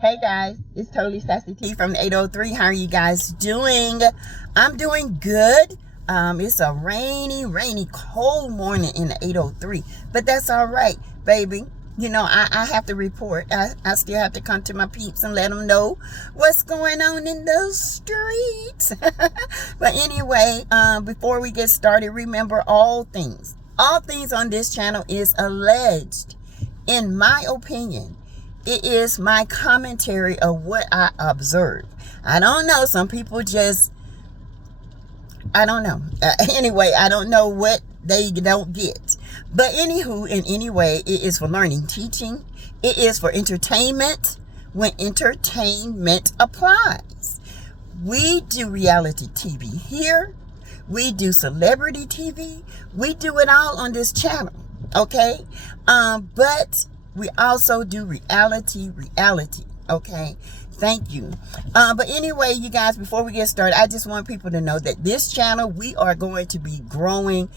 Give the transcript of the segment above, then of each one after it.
Hey guys, it's totally SASSYTEA-V from the 803. How are you guys doing? I'm doing good. It's a rainy, cold morning in the 803, but that's all right, baby. You know, I have to report. I still have to come to my peeps and let them know what's going on in those streets. But anyway, before we get started, remember all things on this channel is alleged. In my opinion, it is my commentary of what I observe. I don't know. Some people just, I don't know. Anyway, I don't know what they don't get. But anywho, in any way, it is for learning, teaching. It is for entertainment when entertainment applies. We do reality TV here. We do celebrity TV. We do it all on this channel. Okay? But we also do reality, okay? Thank you. But anyway, you guys, before we get started, I just want people to know that this channel, we are going to be growing.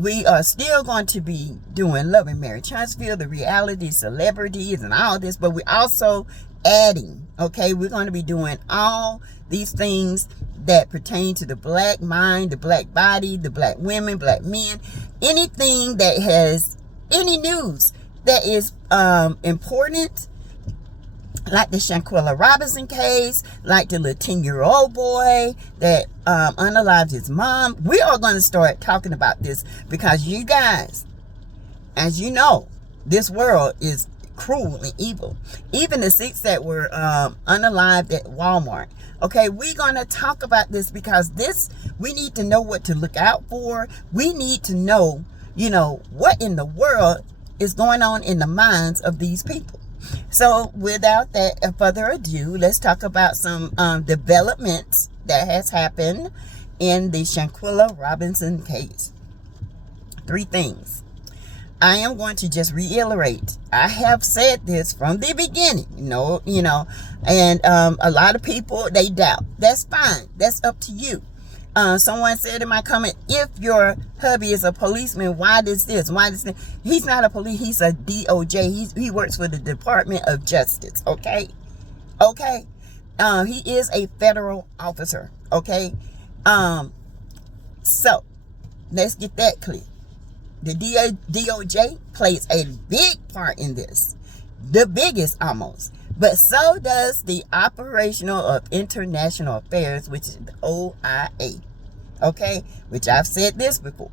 We are still going to be doing Love and Marriage Huntsville, the reality celebrities and all this, but we're also adding, okay? We're going to be doing all these things that pertain to the black mind, the black body, the black women, black men, anything that has any news that is important, like the Shanquella Robinson case, like the little 10-year-old boy that unalived his mom. We are going to start talking about this because you guys, as you know, this world is cruel and evil. Even the 6 that were unalived at Walmart. Okay, we're going to talk about this because this, we need to know what to look out for. We need to know, you know, what in the world is going on in the minds of these people. So without that further ado, let's talk about some developments that has happened in the Shanquella Robinson case. 3 things. I am going to just reiterate. I have said this from the beginning, you know, and a lot of people, they doubt. That's fine. That's up to you. Someone said in my comment, if your hubby is a policeman, why does this? Why does this? He's not a police. He's a DOJ. He works for the Department of Justice. Okay. Okay. He is a federal officer. Okay. So let's get that clear. The DOJ plays a big part in this. The biggest almost. But so does the Operational of International Affairs, which is the OIA. Okay? Which I've said this before.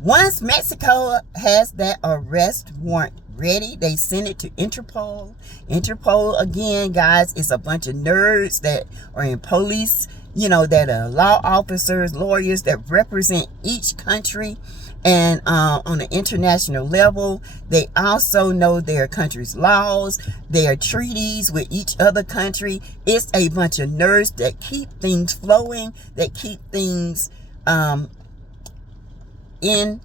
Once Mexico has that arrest warrant ready, they send it to Interpol. Interpol, again, guys, is a bunch of nerds that are in police, you know, that are law officers, lawyers that represent each country. And on an international level, they also know their country's laws, their treaties with each other country. It's a bunch of nerds that keep things flowing, that keep things in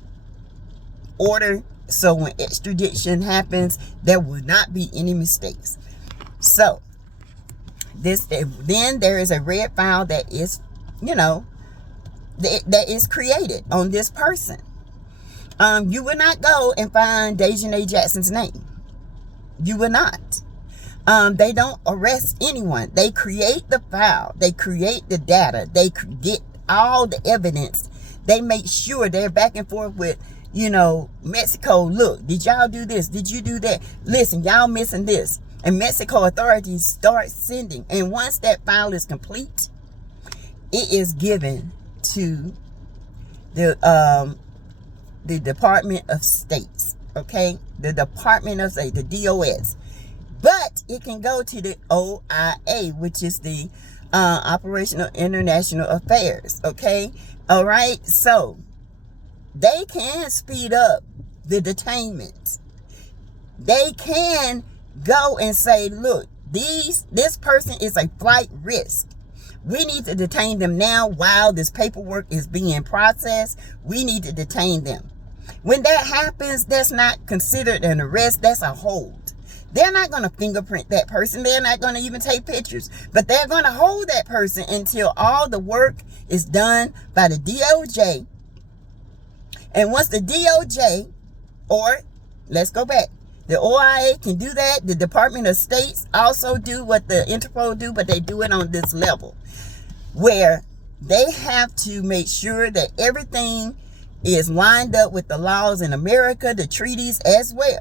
order. So when extradition happens, there will not be any mistakes. So then there is a red file that is, you know, that is created on this person. You will not go and find Dejanay Jackson's name. You will not. They don't arrest anyone. They create the file. They create the data. They get all the evidence. They make sure they're back and forth with, you know, Mexico. Look, did y'all do this? Did you do that? Listen, y'all missing this. And Mexico authorities start sending. And once that file is complete, it is given to the Department of States, okay? The Department of State, the DOS. But it can go to the OIA, which is the Operational International Affairs, okay? All right, so they can speed up the detainment. They can go and say, look, this person is a flight risk. We need to detain them now while this paperwork is being processed. We need to detain them. When that happens, that's not considered an arrest. That's a hold. They're not going to fingerprint that person. They're not going to even take pictures. But they're going to hold that person until all the work is done by the DOJ. And once the DOJ, or let's go back, the OIA can do that. The Department of States also do what the Interpol do, but they do it on this level where they have to make sure that everything is lined up with the laws in America, the treaties as well.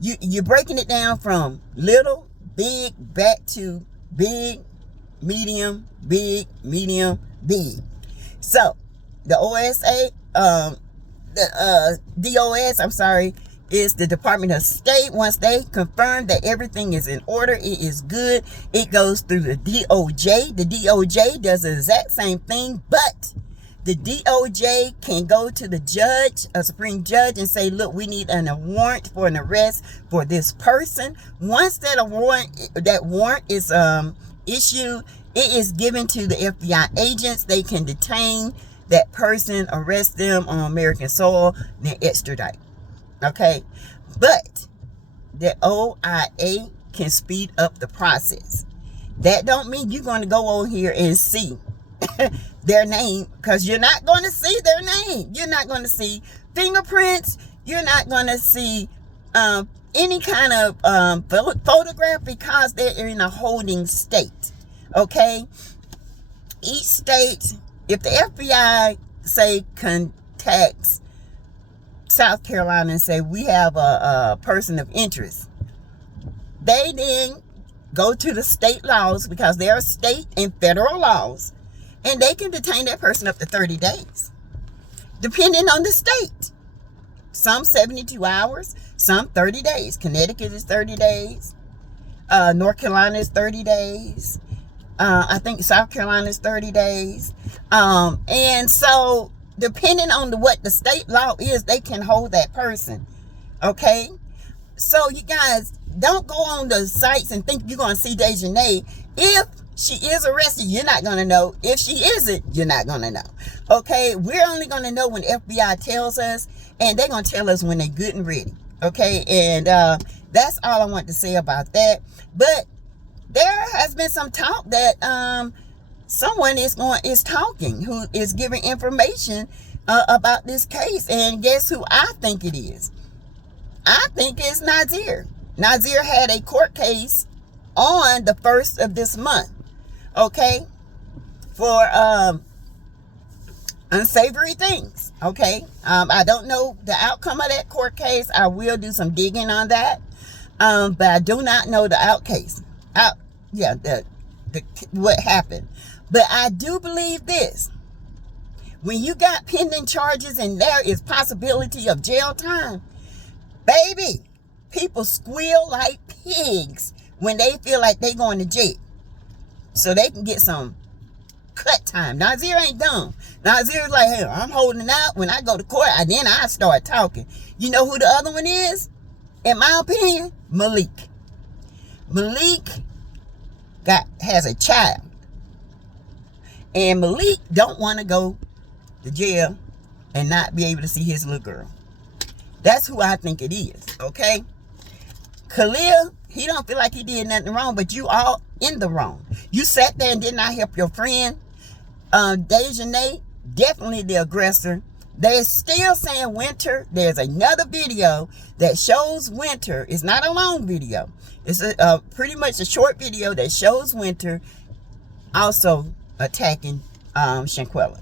You're breaking it down from little, big, back to big, medium, big, medium, big. So the DOS, is the Department of State. Once they confirm that everything is in order, it is good, it goes through the DOJ. The DOJ does the exact same thing, but the DOJ can go to the judge, a Supreme Judge, and say, look, we need a warrant for an arrest for this person. Once that warrant is issued, it is given to the FBI agents. They can detain that person, arrest them on American soil, then extradite. Okay, but the OIA can speed up the process. That don't mean you're going to go on here and see their name, because you're not going to see their name. You're not going to see fingerprints. You're not going to see any kind of photograph, because they're in a holding state. Okay, each state, if the FBI say contacts South Carolina and say we have a person of interest, they then go to the state laws, because there are state and federal laws, and they can detain that person up to 30 days depending on the state. Some 72 hours, some 30 days. Connecticut is 30 days, North Carolina is 30 days, I think South Carolina is 30 days, and so depending on what the state law is, they can hold that person. Okay, so you guys don't go on the sites and think you're going to see Dejanay. If she is arrested, you're not going to know. If she isn't, you're not going to know. Okay, we're only going to know when FBI tells us, and they're going to tell us when they're good and ready. Okay, and that's all I want to say about that. But there has been some talk that someone is talking, who is giving information about this case, and guess who I think it is? I think it's Nazir. Nazir had a court case on the 1st of this month, okay, for unsavory things. Okay, I don't know the outcome of that court case. I will do some digging on that, but I do not know the what happened. But I do believe this: when you got pending charges and there is possibility of jail time, baby, people squeal like pigs when they feel like they're going to jail, so they can get some cut time. Nazir ain't dumb. Nazir's like, hey, I'm holding out. When I go to court, then I start talking. You know who the other one is? In my opinion, Malik. Malik has a child. And Malik don't want to go to jail and not be able to see his little girl. That's who I think it is, okay? Khalil, he don't feel like he did nothing wrong, but you all in the wrong. You sat there and did not help your friend. Dejanay, definitely the aggressor. They're still saying Winter. There's another video that shows Winter. It's not a long video. It's pretty much a short video that shows Winter also attacking Shanquella.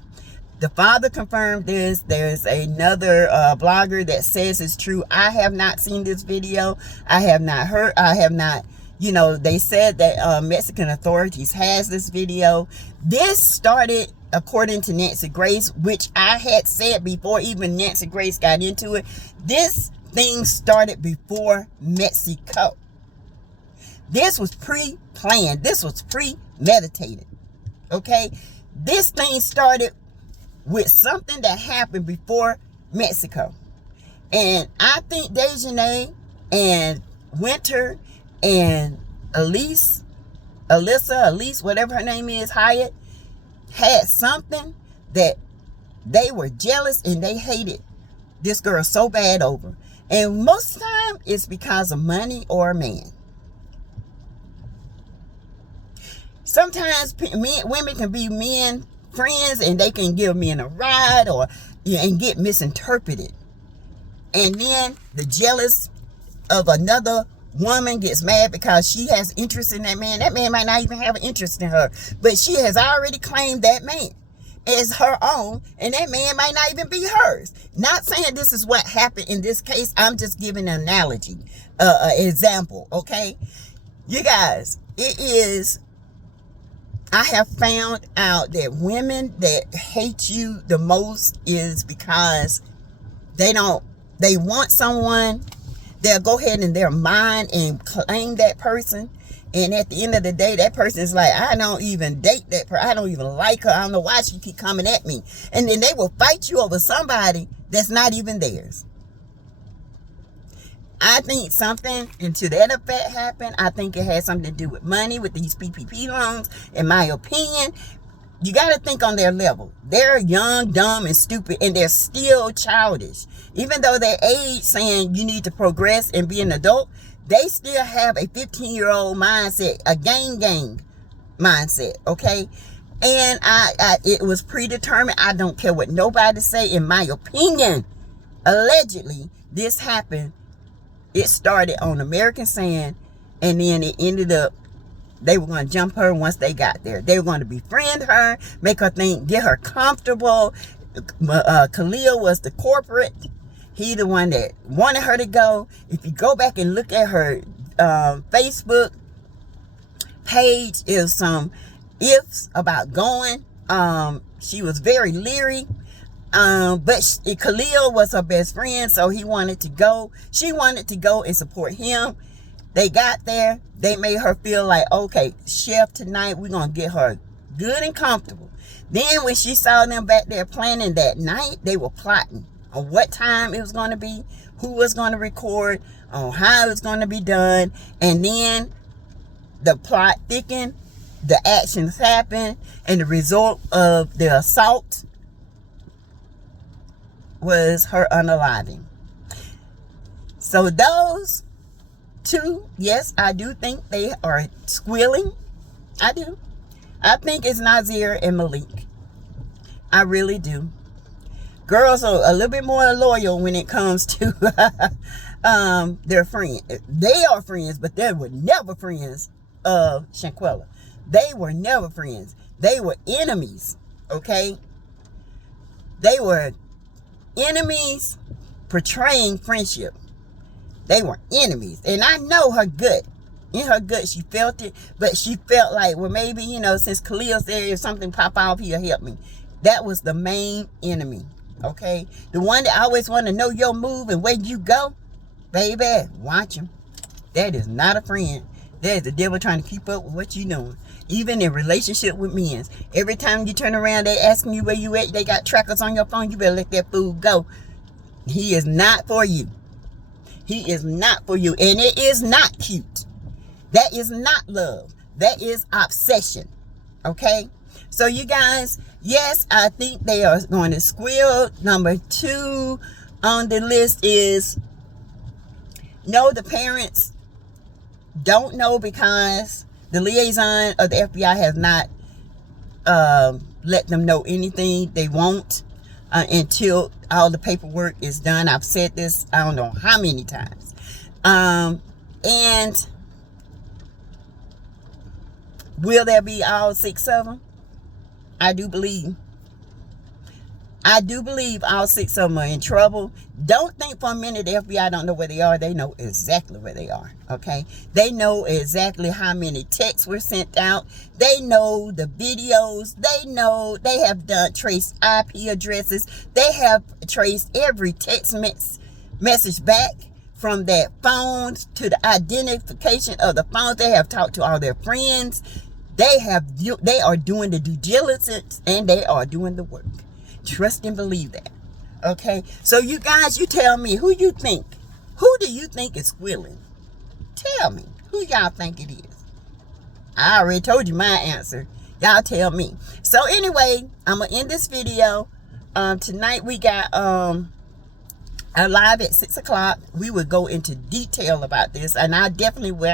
The father confirmed this. There's another blogger that says it's true. I have not seen this video. I have not heard. I have not, they said that Mexican authorities has this video. This started, according to Nancy Grace, which I had said before even Nancy Grace got into it. This thing started before Mexico. This was pre-planned. This was premeditated. Okay? This thing started with something that happened before Mexico. And I think Dejanay and Winter and Elise Elise, whatever her name is, Hyatt, had something that they were jealous and they hated this girl so bad over. And most of the time, it's because of money or a man. Sometimes women can be men friends and they can give men a ride and get misinterpreted. And then the jealous of another woman gets mad because she has interest in that man. That man might not even have an interest in her, but she has already claimed that man as her own, and that man might not even be hers. Not saying this is what happened in this case. I'm just giving an analogy, example, okay? You guys, I have found out that women that hate you the most is because they want someone. They'll go ahead in their mind and claim that person. And at the end of the day, that person is like, I don't even date that person. I don't even like her. I don't know why she keep coming at me. And then they will fight you over somebody that's not even theirs. I think something to that effect happened. I think it has something to do with money, with these PPP loans. In my opinion, you got to think on their level. They're young, dumb, and stupid, and they're still childish. Even though they're age saying you need to progress and be an adult, they still have a 15-year-old mindset, a gang mindset, okay? And it was predetermined. I don't care what nobody say. In my opinion, allegedly, this happened. It started on American sand, and then it ended up, they were going to jump her once they got there. They were going to befriend her, make her think, get her comfortable. Khalil was the corporate. He the one that wanted her to go. If you go back and look at her Facebook page, is some ifs about going. She was very leery. But Khalil was her best friend, so he wanted to go. She wanted to go and support him. They got there. They made her feel like, okay, chef, tonight we're going to get her good and comfortable. Then when she saw them back there planning that night, they were plotting on what time it was going to be, who was going to record, on how it was going to be done. And then the plot thickened, the actions happened, and the result of the assault was her unaliving. So those two, yes, I do think they are squealing. I do. I think it's Nazir and Malik. I really do. Girls are a little bit more loyal when it comes to their friend. They are friends, but they were never friends of Shanquella. They were never friends. They were enemies, okay? They were enemies portraying friendship. They were enemies. And I know her gut. In her gut, she felt it. But she felt like, well, maybe, since Khalil said if something pop off, he'll help me. That was the main enemy. Okay? The one that always want to know your move and where you go. Baby, watch him. That is not a friend. That is the devil trying to keep up with what you're doing. Even in relationship with men. Every time you turn around, they asking you where you at. They got trackers on your phone. You better let that fool go. He is not for you. He is not for you. And it is not cute. That is not love. That is obsession. Okay? So you guys, yes, I think they are going to squeal. Number 2 on the list is, no, the parents don't know because the liaison of the FBI has not let them know anything. They won't until all the paperwork is done. I've said this, I don't know how many times. And will there be all 6 of them? I do believe all 6 of them are in trouble. Don't think for a minute the FBI don't know where they are. They know exactly where they are, okay? They know exactly how many texts were sent out. They know the videos. They know they have traced IP addresses. They have traced every text message back from that phone to the identification of the phones. They have talked to all their friends. They are doing the due diligence and they are doing the work. Trust and believe that. Okay? So you guys, you tell me who you think. Who do you think is squealing? Tell me who y'all think it is. I already told you my answer. Y'all tell me. So anyway, I'm gonna end this video. Tonight we got a live at 6 o'clock. We will go into detail about this, and I definitely will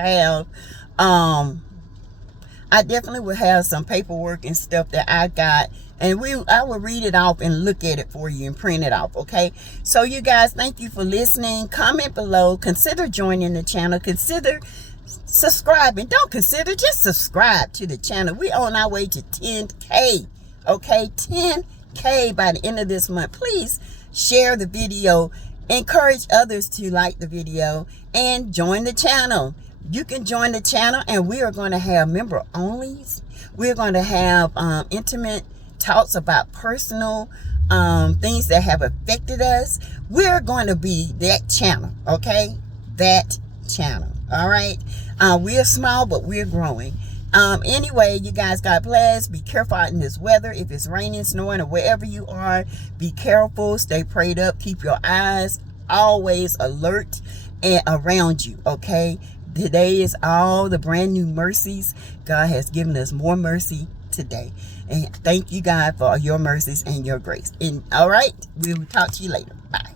have some paperwork and stuff that I got, and I will read it off and look at it for you and print it off. Okay, so you guys, thank you for listening. Comment below, consider joining the channel, consider subscribing. Don't consider, just subscribe to the channel. We on our way to 10K. Okay, 10K by the end of this month. Please share the video, encourage others to like the video, and join the channel. You can join the channel, and we are going to have member onlys. We're going to have intimate talks about personal things that have affected us. We're going to be that channel. Okay, that channel. All right, we're small, but we're growing. Anyway, you guys, God bless. Be careful out in this weather. If it's raining, snowing, or wherever you are, be careful. Stay prayed up. Keep your eyes always alert and around you. Okay, today is all the brand new mercies. God has given us more mercy today, and thank you, God, for your mercies and your grace. And all right, we will talk to you later. Bye.